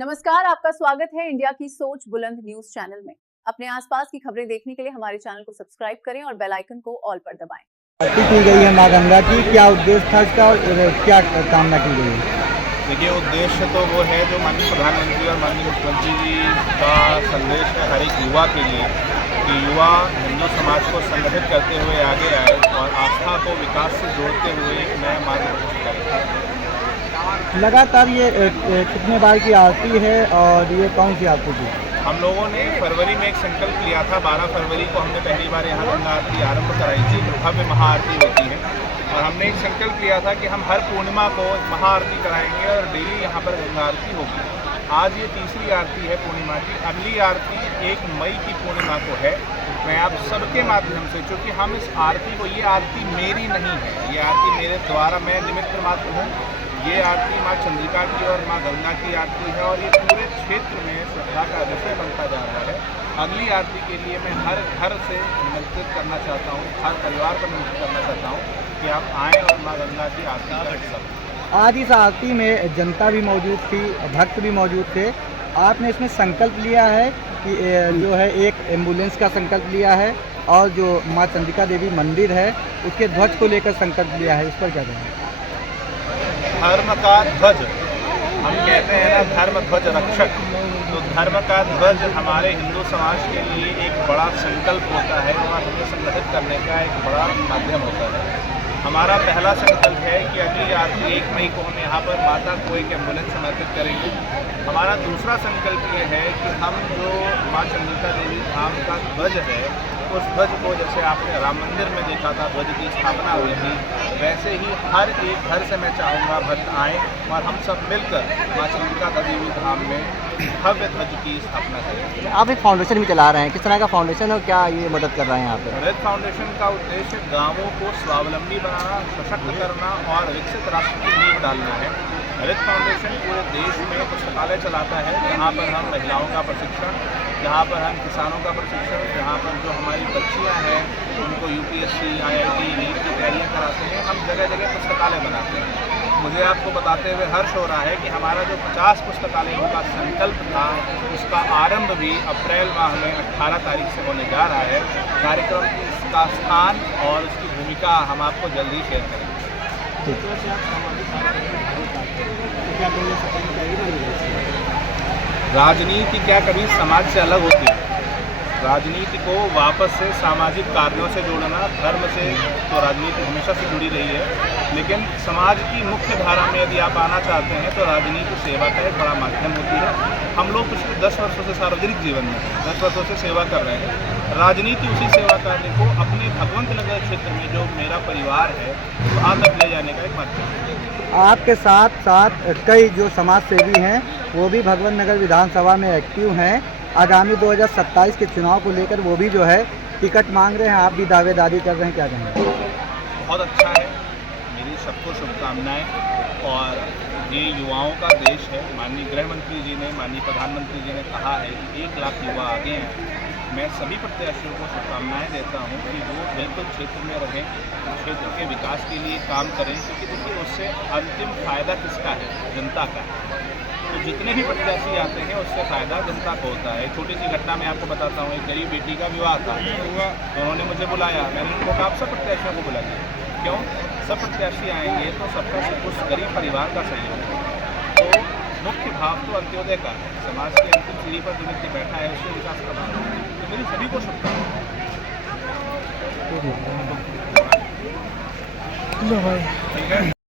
नमस्कार, आपका स्वागत है इंडिया की सोच बुलंद न्यूज चैनल में। अपने आसपास की खबरें देखने के लिए हमारे चैनल को सब्सक्राइब करें और बेल आइकन को ऑल पर दबाएं। आरती की गई है मां गंगा की, क्या उद्देश्य था इसका और क्या कामना की गई है? देखिए, उद्देश्य तो वो है जो माननीय प्रधानमंत्री और माननीय मुख्यमंत्री जी का संदेश है हर एक युवा के लिए कि युवा हिंदू समाज को संगठित करते हुए आगे आए और आस्था को विकास से जोड़ते हुए एक नया मार्ग प्रशस्त करें। लगातार ये कितने बार की आरती है और ये कौन सी आरती थी? हम लोगों ने फरवरी में एक संकल्प लिया था। 12 फरवरी को हमने पहली बार यहाँ गंगा आरती आरंभ कराई थी, जो भव्य महाआरती होती है। और हमने एक संकल्प लिया था कि हम हर पूर्णिमा को महाआरती कराएंगे और डेली यहाँ पर गंगा आरती होगी। आज ये तीसरी आरती है पूर्णिमा की। अगली आरती 1 मई की पूर्णिमा को है। मैं आप सबके माध्यम से, क्योंकि हम इस आरती को, ये आरती मेरी नहीं है, ये आरती मेरे द्वारा, मैं निमित्त मात्र हूँ। ये आरती माँ चंद्रिका की और माँ गंगा की आरती है और ये पूरे क्षेत्र में श्रद्धा का विषय बनता जा रहा है। अगली आरती के लिए मैं हर घर से निमंत्रित करना चाहता हूँ, हर परिवार को निमंत्रित करना चाहता हूँ कि आप आएँ और माँ गंगा की आरती का हिस्सा लें। आज इस आरती में जनता भी मौजूद थी, भक्त भी मौजूद थे। आपने इसमें संकल्प लिया है कि जो है एक एम्बुलेंस का संकल्प लिया है और जो माँ चंद्रिका देवी मंदिर है उसके ध्वज को लेकर संकल्प लिया है, इस पर क्या कहें? धर्म का ध्वज, हम कहते हैं ना, धर्म ध्वज रक्षक। तो धर्म का ध्वज हमारे हिंदू समाज के लिए एक बड़ा संकल्प होता है और हमें संगठित करने का एक बड़ा माध्यम होता है। हमारा पहला संकल्प है कि अगली आरती 1 मई को हम यहाँ पर माता को एक एम्बुलेंस समर्पित करेंगे। हमारा दूसरा संकल्प ये है कि हम जो माँ चंद्रिका देवी धाम का ध्वज है, उस ध्वज को, जैसे आपने राम मंदिर में देखा था ध्वज की स्थापना हुई थी, वैसे ही हर एक घर से मैं चाहूँगा भक्त आएँ और हम सब मिलकर माँ चंद्रिका देवी धाम में भव्य ध्वज की स्थापना करें। आप एक फाउंडेशन भी चला रहे हैं, किस तरह का फाउंडेशन और क्या ये मदद कर रहे हैं यहाँ पे? रेड फाउंडेशन का उद्देश्य गाँवों को स्वावलंबी बनाना, सशक्त करना और विकसित राष्ट्र की नींव डालना है। रेड फाउंडेशन पूरे देश में पुस्तकालय चलाता है, जहाँ पर हम महिलाओं का प्रशिक्षण, जहाँ पर हम किसानों का प्रशिक्षण, जहाँ पर जो हमारी बच्चियाँ हैं उनको यूपीएससी, IIT, नीट की तैयारियाँ कराते हैं। हम जगह जगह पुस्तकालय बनाते हैं। मुझे आपको बताते हुए हर्ष हो रहा है कि हमारा जो 50 पुस्तकालयों का संकल्प था, उसका आरंभ भी अप्रैल माह में 18 तारीख से होने जा रहा है। कार्यक्रम का स्थान और उसकी भूमिका हम आपको जल्दी शेयर करेंगे। राजनीति क्या कभी समाज से अलग होती है? राजनीति को वापस से सामाजिक कार्यों से जोड़ना, धर्म से तो राजनीति हमेशा से जुड़ी रही है, लेकिन समाज की मुख्य धारा में यदि आप आना चाहते हैं तो राजनीति सेवा का एक बड़ा माध्यम होती है। हम लोग पिछले 10 वर्षों से सार्वजनिक जीवन में 10 वर्षों से सेवा कर रहे हैं। राजनीति उसी सेवा कार्य को अपने भगवंत नगर क्षेत्र में जो मेरा परिवार है वहाँ तक ले जाने का एक माध्यम है। आपके साथ साथ कई जो समाज सेवी हैं वो भी भगवंत नगर विधानसभा में एक्टिव हैं। आगामी 2027 के चुनाव को लेकर वो भी जो है टिकट मांग रहे हैं, आप भी दावेदारी कर रहे हैं, क्या कहेंगे? बहुत अच्छा है, मेरी सबको शुभकामनाएं। और ये युवाओं का देश है। माननीय गृह मंत्री जी ने, माननीय प्रधानमंत्री जी ने कहा है कि 1 लाख युवा आगे हैं। मैं सभी प्रत्याशियों को शुभकामनाएं देता हूं कि वो बिल्कुल क्षेत्र में रहें, क्षेत्र के विकास के लिए काम करें, क्योंकि देखिए उससे अंतिम फ़ायदा किसका है? जनता का। तो जितने भी प्रत्याशी आते हैं उससे फ़ायदा जनता को होता है। छोटी सी घटना मैं आपको बताता हूँ। एक गरीब बेटी का विवाह था, तो उन्होंने मुझे बुलाया। मैंने उनको कहा आप सब प्रत्याशियों को बुला लिया। क्यों? सब प्रत्याशी आएंगे तो सबका उस गरीब परिवार का सहयोग है। तो मुख्य भाव तो अंत्योदय का है। समाज की अंतिम सीढ़ी पर जो व्यक्ति बैठा है उसके विकास का भाव है। तो मेरी सभी को शुभकामनाएं। ठीक है।